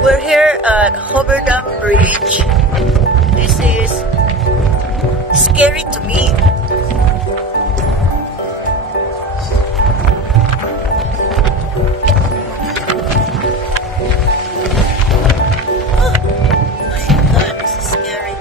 We're here at Hoover Dam Bridge. This is scary to me. Oh my God, this is scary.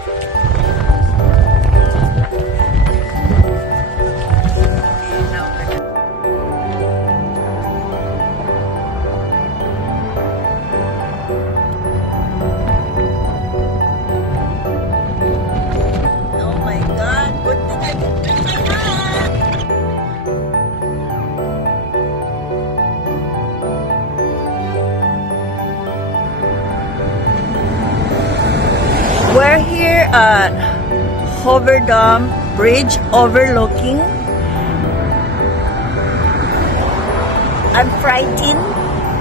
We're here at Hoover Dam Bridge overlooking. I'm frightened.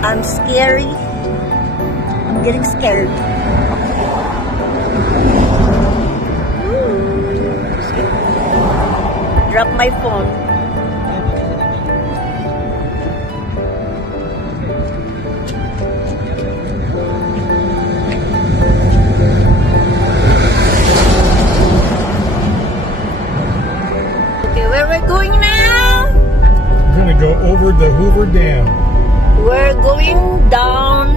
I'm scary. I'm getting scared. Drop my phone. Where we're going now? We're gonna go over the Hoover Dam. We're going down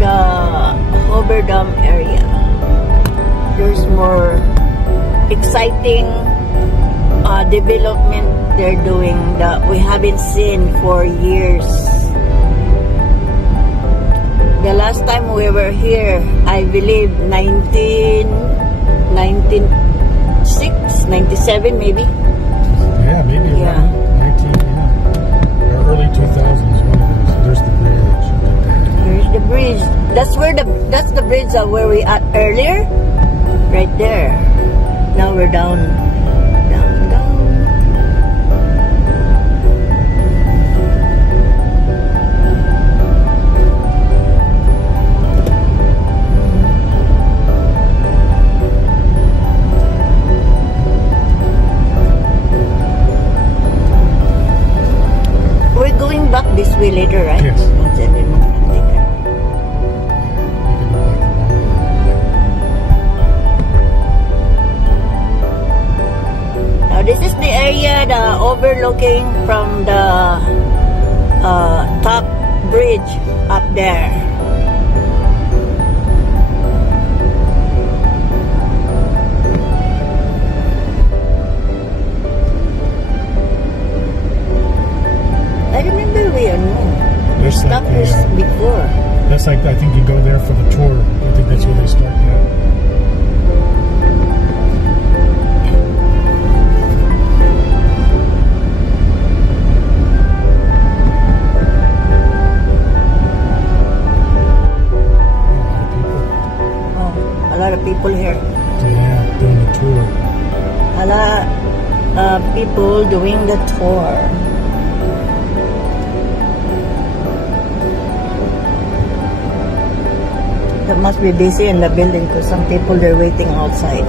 the Hoover Dam area. There's more exciting development they're doing that we haven't seen for years. The last time we were here, I believe 1996, 97 maybe. Yeah, maybe around 19, or early 2000s. One of those. There's the bridge. Here's the bridge. That's the bridge where we at earlier. Right there. Now we're down. We're going back this way later, right? Yes. Now this is the area overlooking from the top bridge up there. I remember we stopped here before. That's like, I think you go there for the tour. I think that's where they start at. A lot of people here. Yeah, doing the tour. A lot of people doing the tour. That must be busy in the building because some people they're waiting outside.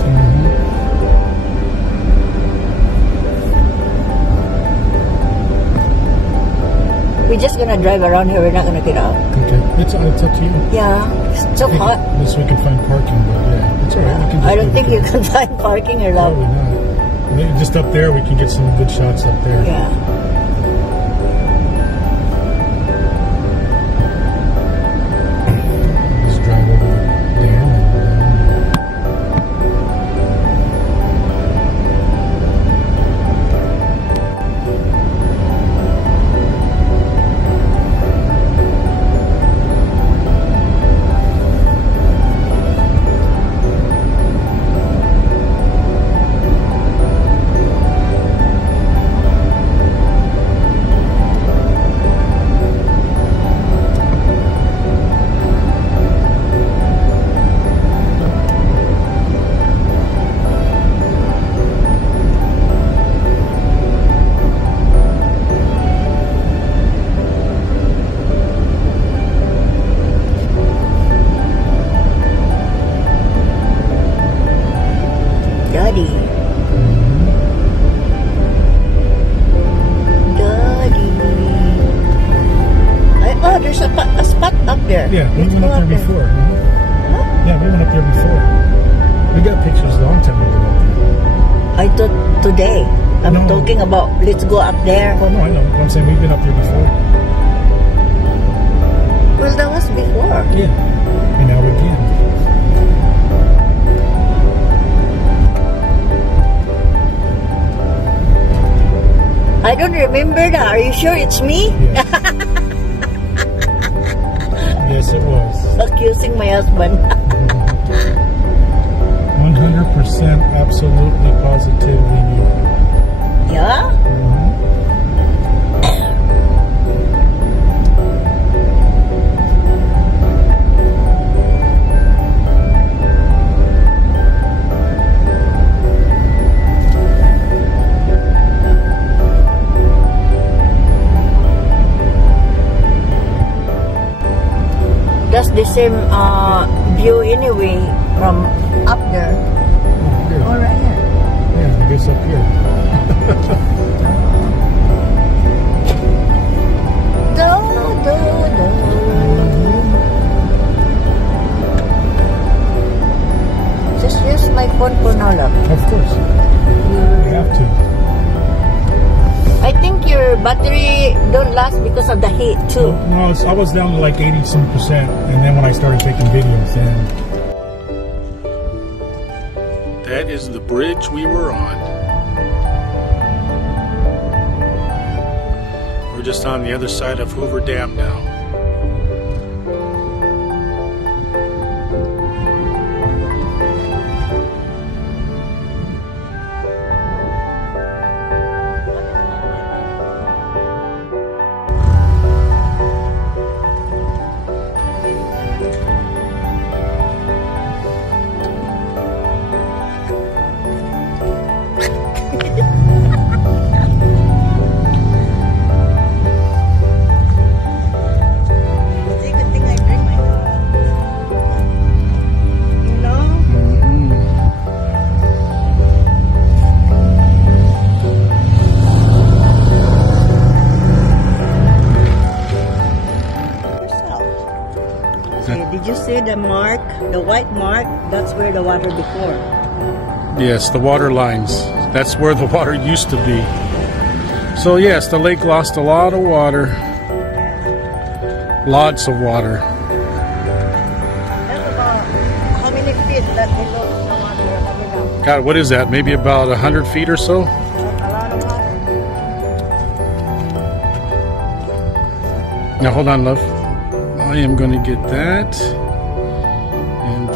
We're just gonna drive around here. We're not gonna get out. Okay, it's up to you. Yeah, it's so hot. Unless we can find parking, but yeah, it's alright. We can just I don't think you can find parking or not. Probably not. Maybe just up there, we can get some good shots up there. Yeah. Just drive over the dam and there's a spot up there. Yeah, we Let's went go up there before. Huh? Yeah, we went up there before. We got pictures a long time ago up there. I thought today. I'm No. talking about let's go up there. Oh, no, I know. I'm saying we've been up there before. Well, that was before. Yeah. And now again. I don't remember that. Are you sure it's me? Yes. Yes, it was. Accusing my husband. 100% absolutely positively you. Yeah? That's the same view anyway from up there. Oh, here. All right here. Yeah, I guess up here. Do, do, do. Just use my phone for now, love. Of course. You have to. I think your battery don't last because of the heat too. No, I was down to like 80-some%, and then when I started taking videos, then. That is the bridge we were on. We're just on the other side of Hoover Dam now. Did you see the mark, the white mark? That's where the water before. Yes, the water lines. That's where the water used to be. So yes, the lake lost a lot of water. Lots of water. That's about how many feet that they lost the water coming up? God, what is that? Maybe about 100 feet or so? A lot of water. Now hold on, love. I am going to get that. And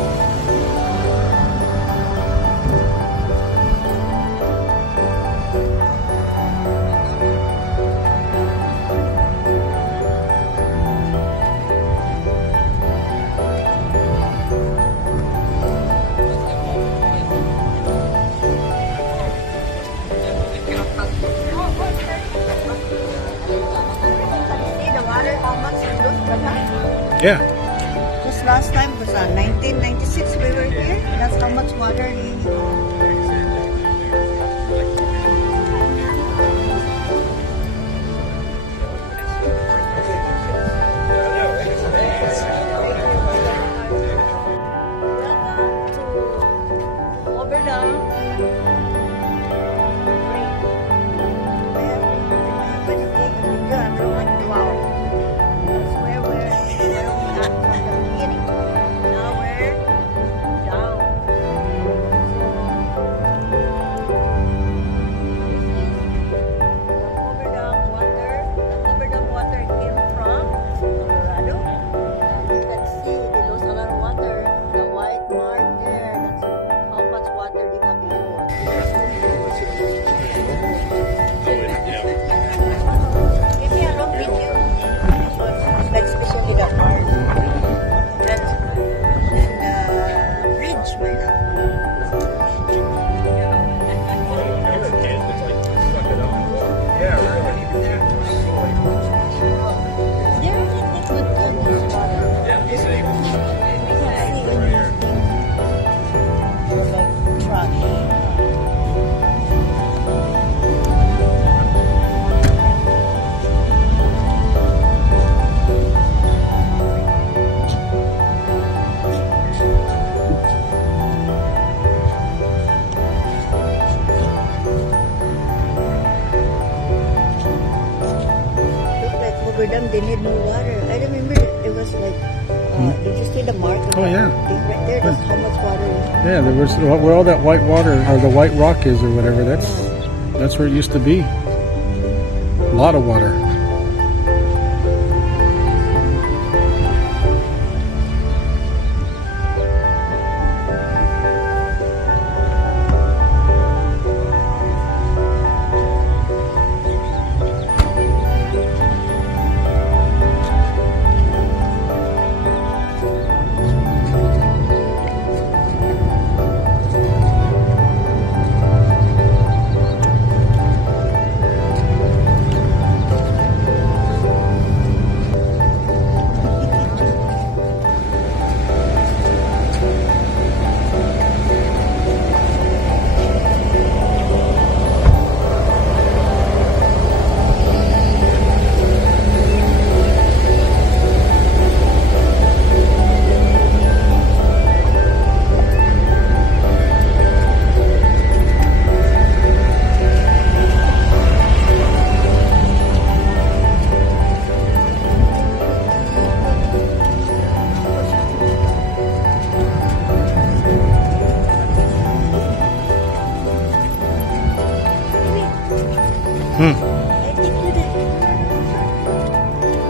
See the water, how much it lost, yeah. because last time was 1996 we were here. That's how much water he. Hoover Dam. That's where we at from the beginning. Now we're down. them they need more water. I remember it was like, did you see the mark on Oh, that yeah. thing right there? That's how much water is. Yeah, there was where all that white water or the white rock is or whatever. That's where it used to be. A lot of water.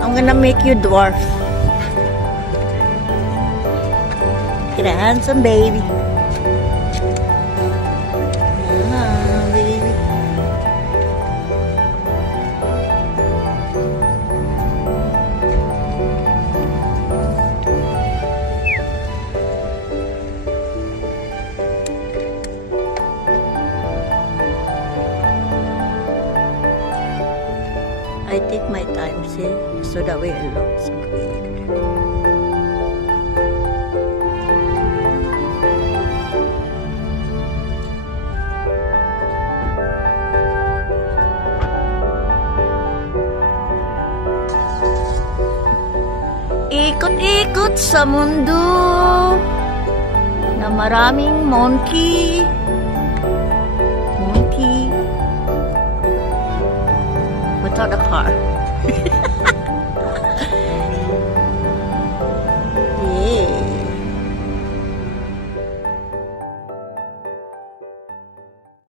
I'm gonna make you dwarf. Get a handsome baby. Baby. I take my time, see, so that way it looks good. Ikot-ikot sa mundo na maraming monkey. Without a car.